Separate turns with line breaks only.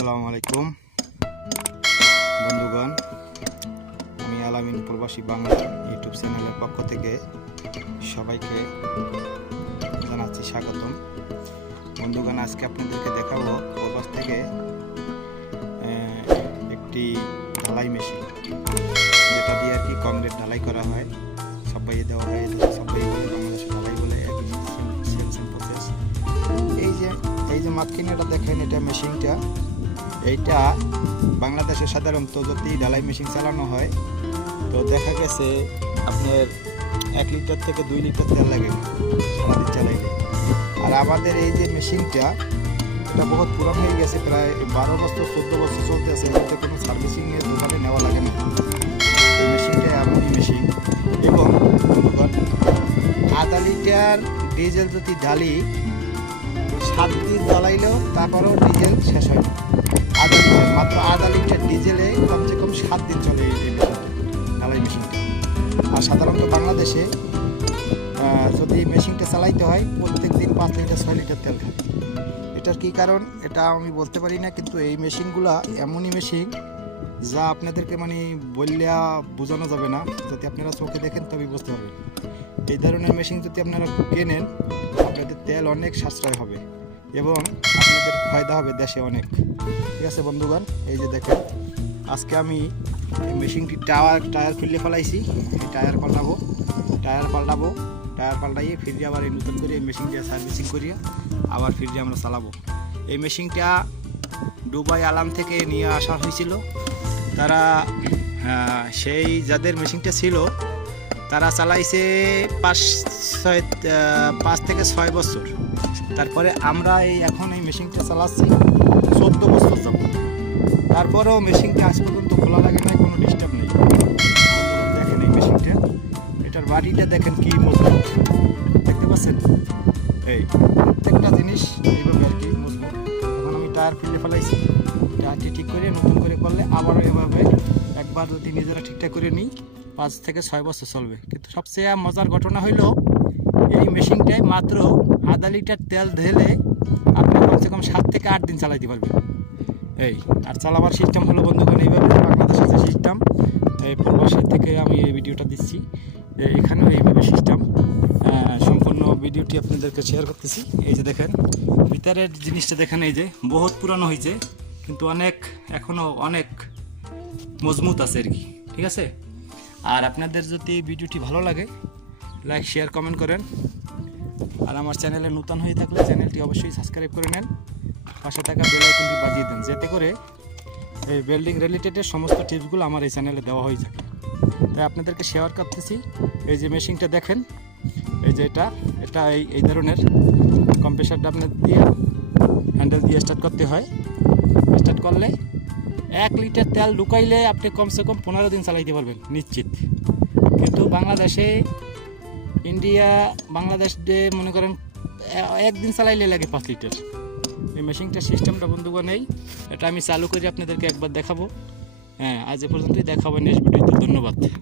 আসসালামু আলাইকুম। বন্ধুগণ, আমি আলামিন প্রবাসী বাংলা ইউটিউব চ্যানেলের পক্ষ থেকে সবাইকে জানাচ্ছি স্বাগতম। বন্ধুগণ, আজকে আপনাদেরকে দেখাবো প্রবাস থেকে একটি ঢালাই মেশিন। যেটা দিয়ে আর কি কংক্রিট ঢালাই করা হয়। সবাই দেওয়া হয় সবাই বলে ঢালাই বলে এই যে এই যে মাক্কিনাটা দেখেন, এটা মেশিনটা। এইটা বাংলাদেশে সাধারণত যদি ঢালাই মেশিন চালানো হয়, তো দেখা গেছে আপনার এক লিটার থেকে দুই লিটার তেল লাগে সারাদিন চালাইলে। আর আমাদের এই যে মেশিনটা, এটা বহুত পুরান হয়ে গেছে, প্রায় বারো বছর, চোদ্দ বছর চলতেছে এটা কোনো সার্ভিসিংয়ের দোকানে নেওয়া লাগে না। এই মেশিনটা এমনই মেশিন। এবং আধা লিটার ডিজেল যদি ঢালি, সাত দিন চালাইলেও তারপরেও ডিজেল শেষ হয় মাত্র আধা লিটার ডিজেলে কমসে কম সাত দিন চলে এই মেশিনটা। আর সাধারণত বাংলাদেশে যদি মেশিনটা চালাইতে হয়, প্রত্যেক দিন পাঁচ লিটার, ছয় লিটার তেল খায়। এটার কী কারণ? এটা আমি বলতে পারি না, কিন্তু এই মেশিনগুলা এমনই মেশিন যা আপনাদেরকে মানে বললেয়া বোঝানো যাবে না। যদি আপনারা চোখে দেখেন, তবেই বুঝতে পারবেন। এই ধরনের মেশিন যদি আপনারা কেনেন, আপনাদের তেল অনেক সাশ্রয় হবে। এবং আপনাদের ফায়দা হবে দেশে অনেক। ঠিক আছে, বন্ধুগণ? এই যে দেখেন, আজকে আমি মেশিনটি টায়ার টায়ার খুললে ফেলাইছি। এই টায়ার পাল্টাবো টায়ার পাল্টাবো টায়ার পাল্টাইয়ে ফিরে আবার এই নতুন করে এই মেশিন দিয়ে সার্ভিসিং করিয়ে আবার ফিরে আমরা চালাবো। এই মেশিনটা দুবাই আলাম থেকে নিয়ে আসা হয়েছিল। তারা সেই যাদের মেশিনটা ছিল তারা চালাইছে পাঁচ ছয় পাঁচ থেকে ছয় বছর। তারপরে আমরা এই এখন এই মেশিনটা চালাচ্ছি চোদ্দ বছর যাব। তারপরেও মেশিনটা আজ পর্যন্ত খোলা লাগে না কোনো ডিস্টার্ব নেই। দেখেন এই মেশিনটা, এটার বাড়িটা দেখেন কি মজবুত। দেখতে পাচ্ছেন? এই প্রত্যেকটা জিনিস এইভাবে আর কি মজবুত। এখন আমি টায়ার ফেলে ফেলাইছি। টায়ারটি ঠিক করে নতুন করে করলে আবারও এভাবে একবার যদি নিজেরা ঠিকঠাক করে নিই পাঁচ থেকে ছয় বছর চলবে। কিন্তু সবচেয়ে মজার ঘটনা হইল, এই মেশিনটায় মাত্র আধা লিটার তেল ঢেলে আপনি কমসে কম সাত থেকে আট দিন চালাইতে পারবেন। এই, আর চালাবার সিস্টেম হলো বন্ধুগণ, এইভাবে বাংলাদেশের যে সিস্টেম এই প্রবাসী থেকে আমি এই ভিডিওটা দিচ্ছি। এখানেও এইভাবে সিস্টেম সম্পূর্ণ ভিডিওটি আপনাদেরকে শেয়ার করতেছি। এই যে দেখেন, ভিতরের জিনিসটা দেখেন, এই যে বহুত পুরানো হয়েছে কিন্তু অনেক এখনও অনেক মজবুত আছে আর কি। ঠিক আছে? আর আপনাদের যদি ভিডিওটি ভালো লাগে লাইক শেয়ার কমেন্ট করেন। আর আমার চ্যানেলে নতুন হয়ে থাকলে চ্যানেলটি অবশ্যই সাবস্ক্রাইব করে নেন। পাশে থাকা বেল আইকনটি বাজিয়ে দেন, যাতে করে এই বিল্ডিং রিলেটেডের সমস্ত টিপসগুলো আমার এই চ্যানেলে দেওয়া হয়ে যায় তাই আপনাদেরকে শেয়ার করতেছি। এই যে মেশিনটা দেখেন, এই যে এটা এটা এই এই ধরনের। কম্প্রেসারটা আপনার দিয়ে হ্যান্ডেল দিয়ে স্টার্ট করতে হয়। স্টার্ট করলে এক লিটার তেল ঢুকাইলে আপনি কমসে কম পনেরো দিন চালাইতে পারবেন, নিশ্চিত। কিন্তু বাংলাদেশে, ইন্ডিয়া, বাংলাদেশ ডে মনে করেন একদিন চালাইলে লাগে পাঁচ লিটার। এই মেশিনটার সিস্টেমটা বন্ধুগণ নেই এটা আমি চালু করে আপনাদেরকে একবার দেখাবো। হ্যাঁ আজ এ পর্যন্তই দেখাবো নেক্সট ভিডিওতে, ধন্যবাদ।